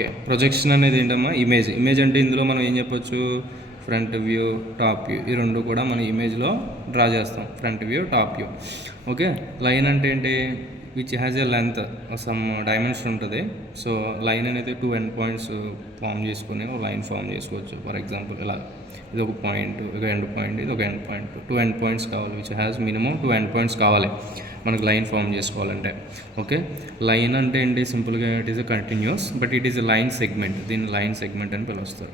Okay, projection అనేది ఏంటమ్మా? Image అంటే ఇందులో మనం ఏం చెప్పొచ్చు? ఫ్రంట్ వ్యూ, టాప్ వ్యూ, ఈ రెండు కూడా మన ఇమేజ్లో డ్రా చేస్తాం. Front view, top view. Okay, line అంటే ఏంటి? Which has a length, some dimension ఉంటుంది. సో లైన్ అనేది 2 ఎండ్ పాయింట్స్ ఫామ్ చేసుకుని ఒక లైన్ ఫామ్ చేసుకోవచ్చు. ఫర్ ఎగ్జాంపుల్ ఇలా, ఇది ఒక పాయింట్, ఒక ఎండ్ పాయింట్, ఇది ఒక ఎండ్ పాయింట్. 2 ఎండ్ పాయింట్స్ కావాలి. Which has minimum 2 end points కావాలి మనకు లైన్ ఫామ్ చేసుకోవాలంటే. ఓకే, లైన్ అంటే ఏంటి? సింపుల్గా it is a continuous, but it is a line segment. దీన్ని లైన్ సెగ్మెంట్ అని పిలుస్తారు.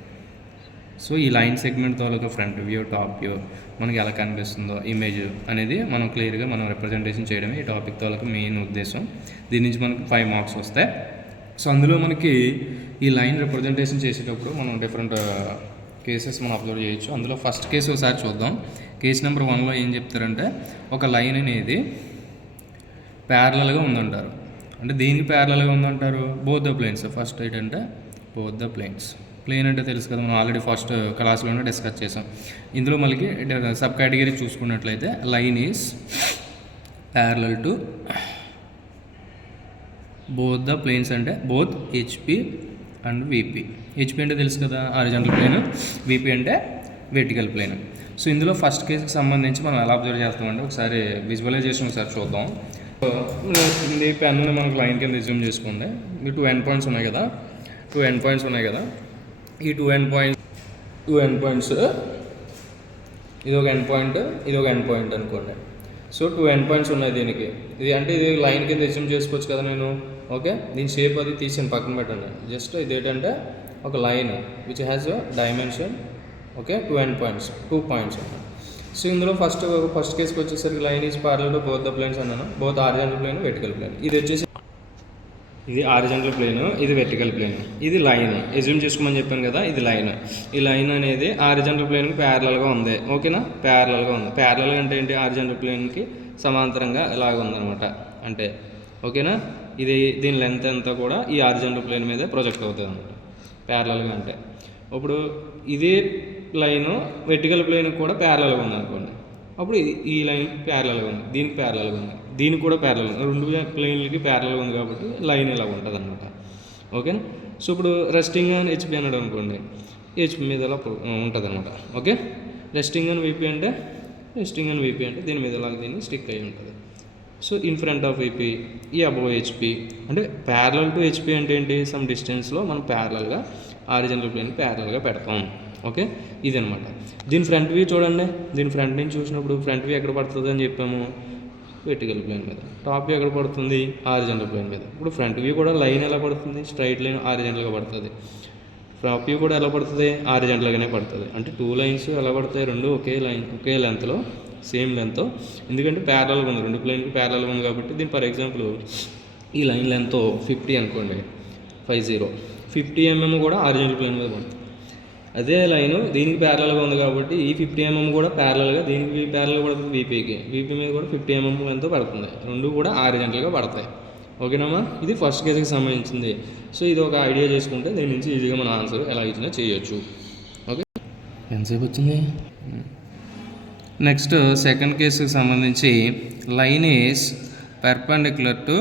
సో ఈ లైన్ సెగ్మెంట్ తాలూకా ఫ్రంట్ వ్యూ, టాప్ వ్యూ మనకి ఎలా కనిపిస్తుందో ఇమేజ్ అనేది మనం క్లియర్గా మనం రిప్రజెంటేషన్ చేయడమే ఈ టాపిక్ తాలూకా మెయిన్ ఉద్దేశం. దీని నుంచి మనకు 5 మార్క్స్ వస్తాయి. సో అందులో మనకి ఈ లైన్ రిప్రజెంటేషన్ చేసేటప్పుడు మనం డిఫరెంట్ కేసెస్ మనం అప్లోడ్ చేయొచ్చు. అందులో ఫస్ట్ కేసు ఒకసారి చూద్దాం. కేసు నెంబర్ 1లో ఏం చెప్తారంటే, ఒక లైన్ అనేది ప్యారలల్గా ఉందంటారు. అంటే దీనికి ప్యారలల్గా ఉందంటారు బోత్ ద ప్లేన్స్. ఫస్ట్ ఏంటంటే బోత్ ద ప్లేన్స్. ప్లేన్ అంటే తెలుసు కదా, మనం ఆల్రెడీ ఫస్ట్ క్లాస్లోనే డిస్కస్ చేసాం. ఇందులో మళ్ళీ సబ్ కేటగిరీ చూసుకున్నట్లయితే line is parallel to both the planes, అంటే both HP and VP. HP అంటే తెలుసు కదా, హారిజాంటల్ ప్లేన్. విపి అంటే వెర్టికల్ ప్లేన్. సో ఇందులో ఫస్ట్ కేసుకి సంబంధించి మనం ఎలా అబ్జర్వ్ చేస్తామంటే, ఒకసారి విజువలైజేషన్ ఒకసారి చూద్దాం. ఈ పెన్ను మనకు లైన్ కింద రిజ్యూమ్ చేసుకోండి. ఈ 2 ఎండ్ పాయింట్స్ ఉన్నాయి కదా, 2 ఎండ్ పాయింట్స్ ఉన్నాయి కదా. ఈ 2 ఎండ్ పాయింట్స్ ఇది ఒక ఎండ్ పాయింట్, ఇది ఒక ఎండ్ పాయింట్ అనుకోండి. సో 2 ఎండ్ పాయింట్స్ ఉన్నాయి దీనికి. ఇది అంటే ఇది లైన్ కింద రిజ్యూమ్ చేసుకోవచ్చు కదా నేను. ఓకే, దీని షేప్ అది తీసాను, పక్కన పెట్టండి. జస్ట్ ఇది ఏంటంటే ఒక line which has dimension. Okay, 2 end points, 2 points. So ఇందులో ఫస్ట్ కేసుకి వచ్చేసరికి line is parallel to both the planes అన్నాను. Both horizontal plane, vertical plane. ఇది వచ్చేసి ఇది హారిజాంటల్ ప్లేన్, ఇది వెర్టికల్ ప్లేన్. ఇది లైన్ ఎజ్యూమ్ చేసుకోమని చెప్పాను కదా, ఇది లైన్. ఈ లైన్ అనేది హారిజాంటల్ ప్లేన్కి ప్యారలల్గా ఉంది. ఓకేనా, ప్యారలల్గా ఉంది. ప్యారలల్గా అంటే ఏంటి? హారిజాంటల్ ప్లేన్కి సమాంతరంగా ఇలాగ ఉందన్నమాట. అంటే ఓకేనా, దీని లెంత్ అంతా కూడా ఈ హారిజాంటల్ ప్లేన్ మీద ప్రొజెక్ట్ అవుతుంది అనమాట ప్యారలల్గా. అంటే ఇప్పుడు ఇదే లైను వెర్టికల్ ప్లేన్కి కూడా ప్యారలల్గా ఉంది అనుకోండి. అప్పుడు ఈ లైన్ ప్యారలల్గా ఉంది, దీనికి ప్యారలల్గా ఉంది, దీనికి కూడా ప్యారలల్, రెండు ప్లేన్లకి ప్యారలల్గా ఉంది కాబట్టి లైన్ ఇలా ఉంటుంది అనమాట. ఓకేనా. సో ఇప్పుడు రెస్టింగ్ అని హెచ్పి అన్నాడు అనుకోండి, హెచ్పి మీద ఇలా ఉంటుంది అనమాట. ఓకే, రెస్టింగ్ అని విపి అంటే దీని మీద ఇలా దీన్ని స్టిక్ అయి ఉంటుంది. So in front of VP, ఈ అబోవ్ హెచ్పి. అంటే ప్యారలల్ టు హెచ్పి అంటే ఏంటి? సమ్ డిస్టెన్స్లో మనం ప్యారలల్గా హారిజాంటల్ ప్లేన్ ప్యారలల్గా పెడతాం. ఓకే, ఇది అనమాట. దీని ఫ్రంట్ వ్యూ చూడండి. దీని ఫ్రంట్ నుంచి చూసినప్పుడు ఫ్రంట్ వ్యూ ఎక్కడ పడుతుంది అని చెప్పాము? వెర్టికల్ ప్లేన్ మీద. టాప్ వ్యూ ఎక్కడ పడుతుంది? హారిజాంటల్ ప్లేన్ మీద. ఇప్పుడు ఫ్రంట్ వ్యూ కూడా లైన్ ఎలా పడుతుంది? స్ట్రైట్ లైన్ హారిజాంటల్గా పడుతుంది. టాప్ వ్యూ కూడా ఎలా పడుతుంది? హారిజాంటల్గానే పడుతుంది. అంటే 2 లైన్స్ ఎలా పడతాయి? రెండు ఒకే లైన్, ఒకే లెంత్లో, సేమ్ లెంత్. ఎందుకంటే ప్యారలల్గా ఉంది, రెండు ప్లేన్కి ప్యారలల్గా ఉంది కాబట్టి. దీని ఫర్ ఎగ్జాంపుల్ ఈ లైన్ లెంత్ 50 అనుకోండి, 50 mm కూడా హారిజాంటల్ ప్లేన్ మీద పడుతుంది. అదే లైను దీనికి ప్యారలల్గా ఉంది కాబట్టి ఈ 50 mm కూడా ప్యారలల్గా దీనికి ప్యారలల్గా పడుతుంది. వీపీ మీద కూడా 50 mm లెంత్ పడుతుంది. రెండు కూడా హారిజాంటల్గా పడతాయి. ఓకేనమ్మా, ఇది ఫస్ట్ కేసుకి సంబంధించింది. సో ఇది ఒక ఐడియా చేసుకుంటే దీని నుంచి ఈజీగా మన ఆన్సర్ ఎలా ఇచ్చినా చేయొచ్చు. ఓకే, ఎంతసేపు వచ్చింది? నెక్స్ట్ సెకండ్ కేసుకి సంబంధించి line is perpendicular to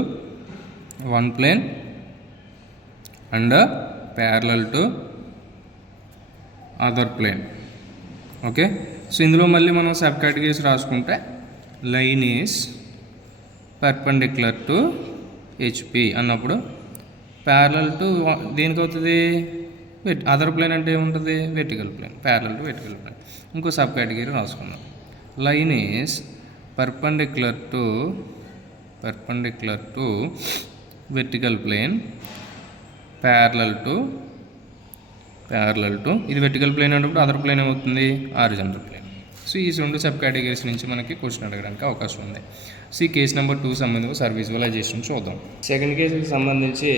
one plane and parallel to other plane. Okay, so ఇందులో మళ్ళీ మనం సబ్ కేటగిరీస్ రాసుకుంటే line is perpendicular to HP అన్నప్పుడు ప్యారలల్ టు దేనికి అవుతుంది? అదర్ ప్లేన్ అంటే ఏముంటుంది? Vertical plane. Parallel to vertical plane. ఇంకో సబ్ కేటగిరీ రాసుకుందాం. Line is perpendicular to vertical plane parallel to ఇది వెర్టికల్ ప్లేన్ అన్నప్పుడు అదర్ ప్లేన్ ఏమవుతుంది? Horizontal plane. సో ఈ రెండు సబ్ కేటగిరీస్ నుంచి మనకి క్వశ్చన్ అడగడానికి అవకాశం ఉంది. సో ఈ కేసు నెంబర్ 2 సంబంధించి ఒకసారి విజువలైజేషన్ చూద్దాం. సెకండ్ కేసుకి సంబంధించి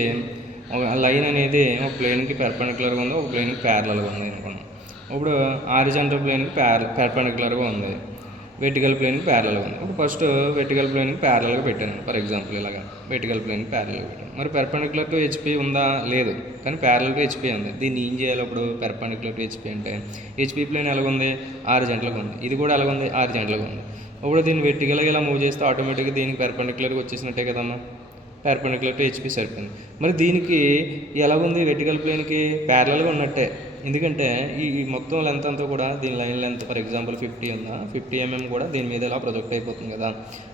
ఒక లైన్ అనేది ఒక ప్లేన్కి పర్పెండిక్యులర్గా ఉంది, ఒక ప్లేన్కి ప్యారలల్గా ఉంది అనుకున్నాం. ఇప్పుడు హారిజాంటల్ ప్లేన్కి పర్పెండిక్యులర్గా ఉంది, వెర్టికల్ ప్లేన్కి ప్యారలల్గా ఉంది. ఇప్పుడు ఫస్ట్ వెర్టికల్ ప్లేన్కి ప్యారలల్గా పెట్టాను. ఫర్ ఎగ్జాంపుల్ ఇలాగా వెర్టికల్ ప్లేన్కి ప్యారలల్గా పెట్టాను. మరి పర్పెండిక్యులర్ టు హెచ్పి ఉందా? లేదు, కానీ ప్యారలల్ టు హెచ్పి ఉంది. దీన్ని ఏం చేయాలి? అప్పుడు పర్పెండిక్యులర్ టు హెచ్పి అంటే హెచ్పి ప్లేన్ ఎలాగుంది? హారిజాంటల్గా ఉంది. ఇది కూడా ఎలాగుంది? హారిజాంటల్గా ఉంది. అప్పుడు దీన్ని వెర్టికల్గా ఇలా మూవ్ చేస్తే ఆటోమేటిక్గా దీనికి పర్పెండిక్యులర్గా వచ్చేసినట్టే కదమ్మా. పెర్పెండిక్యులర్ టు హెచ్పి సరిపోయింది. మరి దీనికి ఎలా ఉంది, వెర్టికల్ ప్లేన్కి ప్యారలల్గా ఉన్నట్టే. ఎందుకంటే ఈ మొత్తం లెంత్ అంతా కూడా దీని లైన్ లెంత్ ఫర్ ఎగ్జాంపుల్ 50 ఉందా, 50 mm కూడా దీని మీద ఇలా ప్రొజెక్ట్ అయిపోతుంది కదా,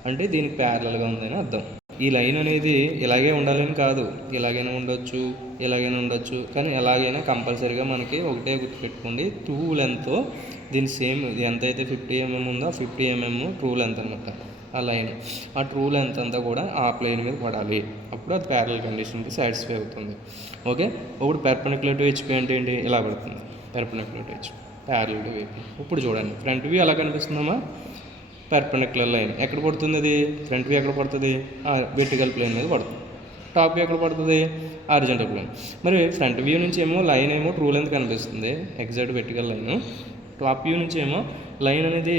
అంటే దీనికి ప్యారలల్గా ఉందని అర్థం. ఈ లైన్ అనేది ఇలాగే ఉండాలని కాదు, ఇలాగైనా ఉండొచ్చు, ఇలాగైనా ఉండొచ్చు, కానీ ఎలాగైనా కంపల్సరీగా మనకి ఒకటే గుర్తుపెట్టుకోండి, ట్రూ లెంత్ దీని సేమ్ ఎంతైతే 50 mm ఉందో 50 mm ట్రూ లెంత్ అనమాట. ఆ లైన్, ఆ ట్రూ లెంత్ అంతా కూడా ఆ ప్లేన్ మీద పడాలి, అప్పుడు అది ప్యారలల్ కండిషన్కి సాటిస్ఫై అవుతుంది. ఓకే, ఇప్పుడు పెర్పెండిక్యులర్ టు హెచ్పి అంటే ఏంటి, ఇలా పడుతుంది perpendicular to HP, parallel to VP. ఇప్పుడు చూడండి ఫ్రంట్ వ్యూ ఎలా కనిపిస్తుందమ్మా, పెర్పెండిక్యులర్ లైన్ ఎక్కడ పడుతుంది, అది ఫ్రంట్ వ్యూ ఎక్కడ పడుతుంది, వెర్టికల్ ప్లేన్ మీద పడుతుంది. టాప్ వ్యూ ఎక్కడ పడుతుంది, హారిజాంటల్ ప్లేన్. మరి ఫ్రంట్ వ్యూ నుంచి ఏమో లైన్ ఏమో ట్రూ లెంత్ కనిపిస్తుంది, exact vertical line. Top view నుంచి ఏమో లైన్ అనేది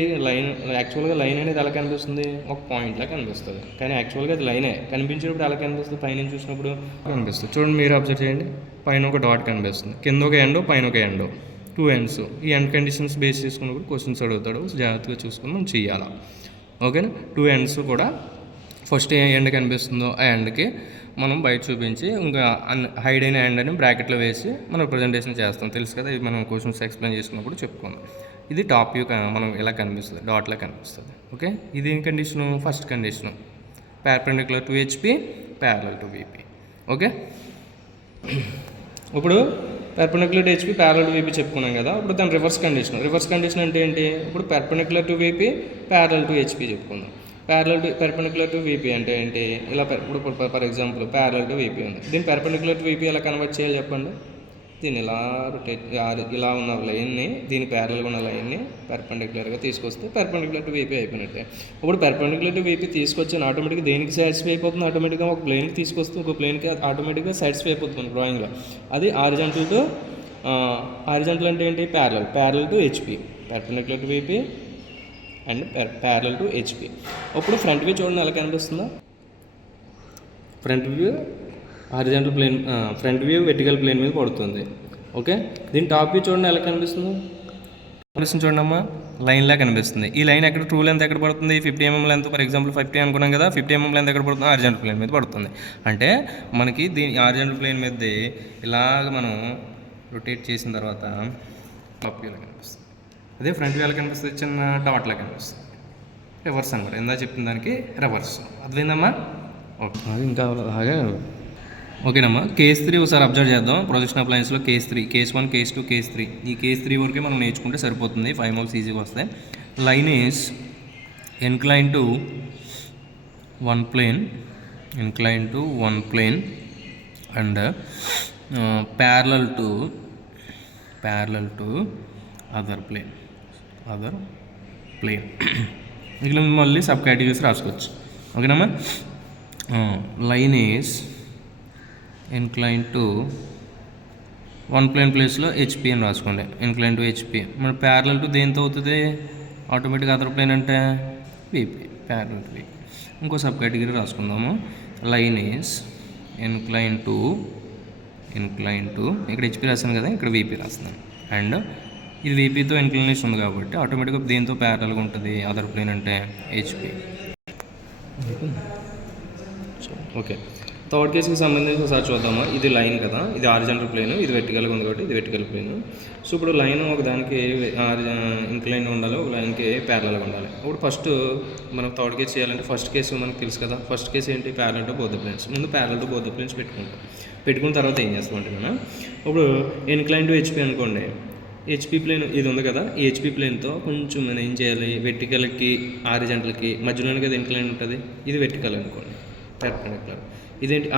యాక్చువల్గా లైన్ అనేది ఎలా కనిపిస్తుంది, ఒక పాయింట్లా కనిపిస్తుంది, కానీ యాక్చువల్గా అది లైనే కనిపించేటప్పుడు ఎలా కనిపిస్తుంది, పైన చూసినప్పుడు కనిపిస్తుంది. చూడండి, మీరు అబ్జర్వ్ చేయండి, పైన ఒక డాట్ కనిపిస్తుంది, కింద ఒక ఎండ్, పైన ఒక ఎండ్, 2 ends. ఈ ఎండ్ కండిషన్స్ బేస్ చేసుకున్నప్పుడు క్వశ్చన్స్ అడుగుతాడు, జాగ్రత్తగా చూసుకుని మనం చేయాలా. ఓకేనా, 2 ends కూడా ఫస్ట్ ఏ ఎండ్ కనిపిస్తుందో ఆ ఎండ్కి మనం బయట చూపించి ఇంకా హైడ్ అయిన ఎండ్ అని బ్రాకెట్లో వేసి మనం ప్రజెంటేషన్ చేస్తాం, తెలుసు కదా, ఇది మనం క్వశ్చన్స్ ఎక్స్ప్లెయిన్ చేసుకున్నప్పుడు చెప్పుకుందాం. ఇది టాప్ వ్యూ మనం ఇలా కనిపిస్తుంది, డాట్లా కనిపిస్తుంది. ఓకే, ఇది ఏం condition, first condition, perpendicular to HP, parallel to VP. Okay, ఇప్పుడు perpendicular to HP, parallel to VP చెప్పుకున్నాం కదా, ఇప్పుడు దాని రివర్స్ కండిషన్. రివర్స్ కండిషన్ అంటే ఏంటి, ఇప్పుడు perpendicular to VP, parallel to HP చెప్పుకుందాం. పెర్పెండిక్యులర్ టు వీపీ అంటే ఏంటి, ఇలా ఇప్పుడు for example parallel to VP ఉంది, దీన్ని పెర్పెండిక్యులర్ టు వీపీ ఎలా కన్వర్ట్ చేయాలి చెప్పండి. దీన్ని ఇలా రొటేట్, ఇలా ఉన్న లైన్ని, దీని ప్యారలల్గా ఉన్న లైన్ని పెర్పెండిక్యులర్గా తీసుకొస్తే పెర్పెండిక్యులర్ టు వీపీ అయిపోయినట్టే. ఇప్పుడు పెర్పెండిక్యులర్ టు వీపీ తీసుకొచ్చిన ఆటోమేటిక్గా దేనికి సాటిస్ఫై అయిపోతుంది, ఆటోమేటిక్గా ఒక ప్లేన్కి తీసుకొస్తే ఒక ప్లేన్కి ఆటోమేటిక్గా సాటిస్ఫై అయిపోతుంది డ్రాయింగ్లో. అది హారిజాంటల్ టు హారిజాంటల్ అంటే ఏంటి, parallel to HP, perpendicular to VP and parallel to HP. ఇప్పుడు ఫ్రంట్ వ్యూ చూడండి ఎలా కనిపిస్తుందో, front view horizontal plane, front view vertical plane మీద పడుతుంది. ఓకే, దీని టాప్ వ్యూ చూడండి ఎలా కనిపిస్తుంది, చూడండి అమ్మా, లైన్లా కనిపిస్తుంది. ఈ లైన్ ఎక్కడ ట్రూ లెంత్ ఎక్కడ పడుతుంది, 50 mm లెంత్ ఫర్ ఎగ్జాంపుల్ 50 అనుకున్నాం కదా, 50 mm లెంత్ ఎక్కడ పడుతుంది, హారిజాంటల్ ప్లేన్ మీద పడుతుంది. అంటే మనకి దీని హారిజాంటల్ ప్లేన్ మీద ఇలాగ మనం రొటేట్ చేసిన తర్వాత టాప్ వ్యూలా కనిపిస్తుంది. అదే ఫ్రంట్ వ్యూ ఎలా కనిపిస్తుంది, చిన్న డాట్లా కనిపిస్తుంది, రివర్స్ అనమాట. ఇందా చెప్పిన దానికి రివర్స్, అర్థమైందమ్మా. ఓకే, అది ఇంకా అలాగే. ఓకేనమ్మా, కేస్ 3 ఒకసారి అబ్జర్వ్ చేద్దాం. ప్రొజెక్షన్ ఆఫ్ లైన్స్లో కేస్ 3, కేస్ 1, కేస్ 2, కేస్ 3. ఈ కేస్ 3 వరకే మనం నేర్చుకుంటే సరిపోతుంది, 5 marks ఈజీగా వస్తాయి. Line is incline to one plane, and parallel to other plane. ఇక్కడ మళ్ళీ సబ్ కేటగిరీస్ రాసుకోవచ్చు. ఓకేనమ్మా, line is incline to one plane ప్లేస్లో హెచ్పి అని రాసుకోండి, ఇన్క్లైన్ టు హెచ్పి. మన ప్యారలల్ టు దేంతో అవుతుంది, ఆటోమేటిక్ అదర్ ప్లేన్ అంటే వీపీ, ప్యారలల్ టు వీపీ. ఇంకో సబ్ కేటగిరీ రాసుకుందాము, లైన్ ఈజ్ ఇన్క్లైన్ టు ఇక్కడ హెచ్పి రాస్తాను కదా, ఇక్కడ వీపీ రాస్తున్నాను, అండ్ ఇది వీపీతో ఇన్క్లినేషన్ ఉంది కాబట్టి ఆటోమేటిక్గా దేంతో ప్యారలల్గా ఉంటుంది, అదర్ ప్లేన్ అంటే హెచ్పి. ఓకే, థర్డ్ కేసుకి సంబంధించి ఒకసారి చూద్దామా. ఇది లైన్ కదా, ఇది హారిజాంటల్ ప్లేన్, ఇది వెర్టికల్గా ఉంది కాబట్టి ఇది వెర్టికల్ ప్లేన్. సో ఇప్పుడు లైన్ ఒక దానికి ఇంక్లైన్ ఉండాలి, ఒక లైన్కి ప్యారలల్గా ఉండాలి. ఇప్పుడు ఫస్ట్ మనం థర్డ్ కేసు చేయాలంటే ఫస్ట్ కేసు మనకు తెలుసు కదా, ఫస్ట్ కేసు ఏంటి, parallel to both the planes. ముందు parallel to both the planes పెట్టుకున్న తర్వాత ఏం చేస్తామంటే మనం ఇప్పుడు ఇన్క్లైన్ టు హెచ్పి అనుకోండి, హెచ్పి ప్లేన్ ఇది ఉంది కదా, ఈ హెచ్పి ప్లేన్తో కొంచెం మనం ఏం చేయాలి, వెర్టికల్కి హారిజాంటల్కి మధ్యలోనే కదా ఇన్క్లైన్ ఉంటుంది, ఇది వెర్టికల్ అనుకోండి, పెర్పెండిక్యులర్. ఇదేంటి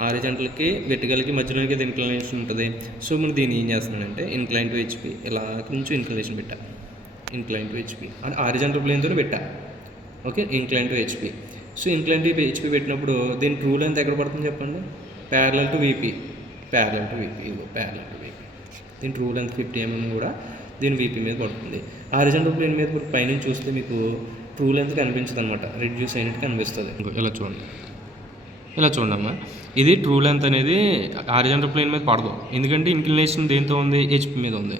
హారిజాంటల్కి వెర్టికల్కి మధ్యలోకి అది ఇన్క్లినేషన్ ఉంటుంది. సో మనం దీన్ని ఏం చేస్తున్నానంటే ఇన్క్లైన్ టు హెచ్పి, ఇలా కొంచెం ఇన్క్లినేషన్ పెట్టా, ఇన్క్లైన్ టు హెచ్పి అది హారిజాంటల్ ప్లేన్తో పెట్టా. Okay, incline to HP. So incline to HP పెట్టినప్పుడు దీని ట్రూ లెంత్ ఎక్కడ పడుతుంది చెప్పండి, ప్యారలల్ టు వీపీ, ఇదిగో ప్యారలల్ టు వీపీ. దీని ట్రూ లెంత్ 50 mm కూడా దీని వీపీ మీద పడుతుంది. హారిజాంటల్ ప్లేన్ మీద పైనుంచి చూస్తే మీకు ట్రూ లెంత్ కనిపించదు అనమాట, రిడ్యూస్ అయినట్టు కనిపిస్తుంది. ఇలా చూడమ్మా, ఇది ట్రూ లెంత్ అనేది హారిజాంటల్ ప్లేన్ మీద పడదు, ఎందుకంటే ఇన్క్లినేషన్ దేంతో ఉంది, హెచ్పి మీద ఉంది.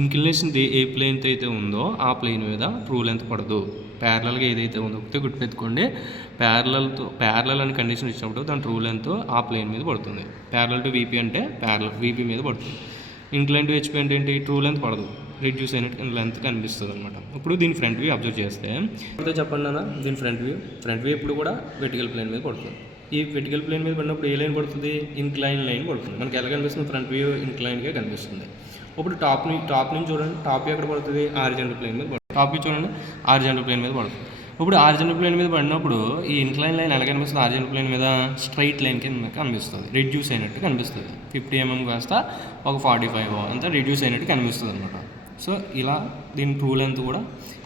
ఇంక్లినేషన్ ఏ ప్లేన్తో అయితే ఉందో ఆ ప్లేన్ మీద ట్రూ లెంత్ పడదు. ప్యారలల్గా ఏదైతే ఉందో ఒకటే గుర్తుపెట్టుకోండి, ప్యారలల్ అని కండిషన్ ఇచ్చినప్పుడు దాని ట్రూ లెంత్ ఆ ప్లేన్ మీద పడుతుంది. ప్యారలల్ టు వీపీ అంటే వీపీ మీద పడుతుంది. ఇంక్లైన్ టు హెచ్పీ అంటే ఏంటి, ట్రూ లెంత్ పడదు, రిడ్యూస్ అయినట్టు లెంత్ కనిపిస్తుంది అనమాట. ఇప్పుడు దీని ఫ్రంట్ వ్యూ అబ్జర్వ్ చేస్తే చెప్పండి అన్న, దీని ఫ్రంట్ వ్యూ ఎప్పుడు కూడా వెర్టికల్ ప్లేన్ మీద పడుతుంది. ఈ వెర్టికల్ ప్లేన్ మీద పడినప్పుడు ఏ లైన్ పడుతుంది, ఇంక్లైన్ లైన్ పడుతుంది. మనకి ఎలా కనిపిస్తుంది, ఫ్రంట్ వ్యూ ఇంక్లైన్గా కనిపిస్తుంది. ఇప్పుడు టాప్ నుంచి చూడండి, టాప్ ఎక్కడ పడుతుంది, హారిజాంటల్ ప్లేన్ మీద పడుతుంది. టాప్ చూడండి, హారిజాంటల్ ప్లేన్ మీద పడుతుంది. ఇప్పుడు హారిజాంటల్ ప్లేన్ మీద పడినప్పుడు ఈ ఇంక్లైన్ లైన్ ఎలా కనిపిస్తుంది, హారిజాంటల్ ప్లేన్ మీద స్ట్రైట్ లైన్ కింద కనిపిస్తుంది, రిడ్యూస్ అయినట్టు కనిపిస్తుంది. 50 mm కాస్త ఒక 45 అంతా రిడ్యూస్ అయినట్టు కనిపిస్తుంది అనమాట. సో ఇలా దీని ట్రూ లెంత్ కూడా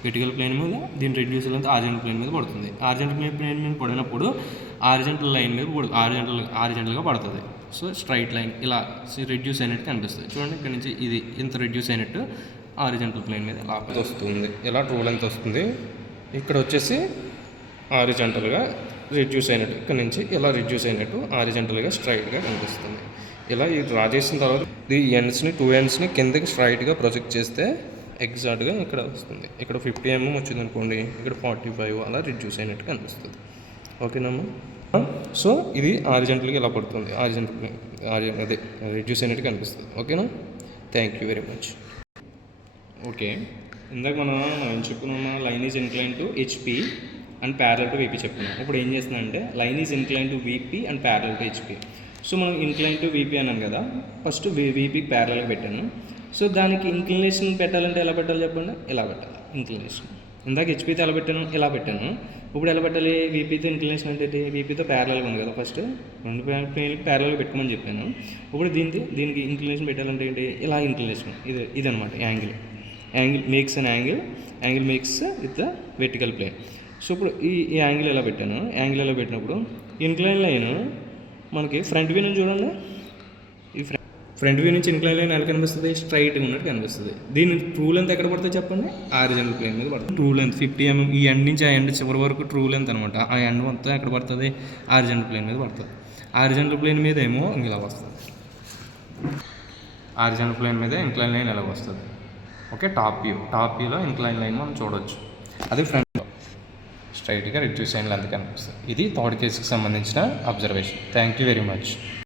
వెర్టికల్ ప్లేన్ మీద, దీని రిడ్యూస్ లెంత్ హారిజాంటల్ ప్లేన్ మీద పడుతుంది. హారిజాంటల్ ప్లేన్ మీద పడినప్పుడు హారిజాంటల్ లైన్ మీద హారిజాంటల్గా పడుతుంది. సో స్ట్రైట్ లైన్ ఇలా రిడ్యూస్ అయినట్టు కనిపిస్తుంది. చూడండి, ఇక్కడ నుంచి ఇది ఇంత రిడ్యూస్ అయినట్టు హారిజాంటల్ ప్లేన్ మీద ఇలా వస్తుంది, ఇలా ట్రూ లెంత్ వస్తుంది. ఇక్కడ వచ్చేసి హారిజాంటల్గా రిడ్యూస్ అయినట్టు, ఇక్కడ నుంచి ఇలా రిడ్యూస్ అయినట్టు హారిజాంటల్గా స్ట్రైట్గా కనిపిస్తుంది. ఇలా ఇది డ్రా చేసిన తర్వాత ఈ ఎండ్స్ని 2 ఎండ్స్ని కిందకి స్ట్రైట్గా ప్రొజెక్ట్ చేస్తే ఎగ్జాక్ట్గా ఇక్కడ వస్తుంది. ఇక్కడ 50 mm వచ్చింది అనుకోండి, ఇక్కడ 45 అలా రిడ్యూస్ అయినట్టు కనిపిస్తుంది. ఓకేనమ్మా. సో ఇది హారిజాంటల్గా ఇలా పడుతుంది, అదే రిడ్యూస్ అయినట్టు కనిపిస్తుంది. ఓకేనా, thank you very much. Okay, ఇందాక మనం ఏం చెప్పుకున్నామా, line is incline to HP and parallel to VP చెప్పుకున్నాం. ఇప్పుడు ఏం చేస్తున్నానంటే line is incline to VP and parallel to HP. So మనం ఇన్క్లైన్ టు వీపీ అన్నాను కదా, ఫస్ట్ వీపీకి ప్యారలల్గా పెట్టాను. సో దానికి ఇంక్లినేషన్ పెట్టాలంటే ఎలా పెట్టాలి చెప్పండి, ఇలా పెట్టాలి ఇంక్లినేషన్. ఇందాక హెచ్పీతో ఎలా పెట్టాను, ఇలా పెట్టాను. ఇప్పుడు ఎలా పెట్టాలి, వీపీతో ఇంక్లినేషన్ అంటే వీపీతో ప్యారలల్గా ఉంది కదా, ఫస్ట్ 2 ప్లేన్లకి ప్యారలల్గా పెట్టుకోమని చెప్పాను. ఇప్పుడు దీనికి ఇంక్లినేషన్ పెట్టాలంటే ఏంటి, ఇలా ఇంక్లినేషన్ ఇదనమాట angle makes an angle makes with the vertical plane. So ఇప్పుడు ఈ యాంగిల్ ఎలా పెట్టాను, యాంగిల్ ఎలా పెట్టినప్పుడు ఇన్క్లైన్ లైన్ మనకి ఫ్రంట్ వ్యూ నుంచి చూడండి, ఈ ఫ్రంట్ వ్యూ నుంచి ఇన్క్లైన్ లైన్ ఎలా కనిపిస్తుంది, స్ట్రైట్గా ఉన్నట్టు కనిపిస్తుంది. దీని ట్రూ లెంత్ ఎక్కడ పడుతుంది చెప్పండి, హారిజాంటల్ ప్లేన్ మీద పడుతుంది. ట్రూ లెంత్ 50 mm, ఈ ఎండ్ నుంచి ఆ ఎండ్ చివరి వరకు ట్రూ లెంత్ అనమాట. ఆ ఎండ్ మొత్తం ఎక్కడ పడుతుంది, హారిజాంటల్ ప్లేన్ మీద పడుతుంది. హారిజాంటల్ ప్లేన్ మీద ఏమో ఇలా వస్తుంది, హారిజాంటల్ ప్లేన్ మీద ఇంక్లైన్ లైన్ ఎలా వస్తుంది. ఓకే, టాప్ వ్యూలో ఇంక్లైన్ లైన్ మనం చూడవచ్చు. అది ఫ్రంట్లో స్ట్రైట్గా రిడ్యూస్ అయిన లెంత్ కనిపిస్తుంది. ఇది థర్డ్ కేసుకి సంబంధించిన observation. Thank you very much.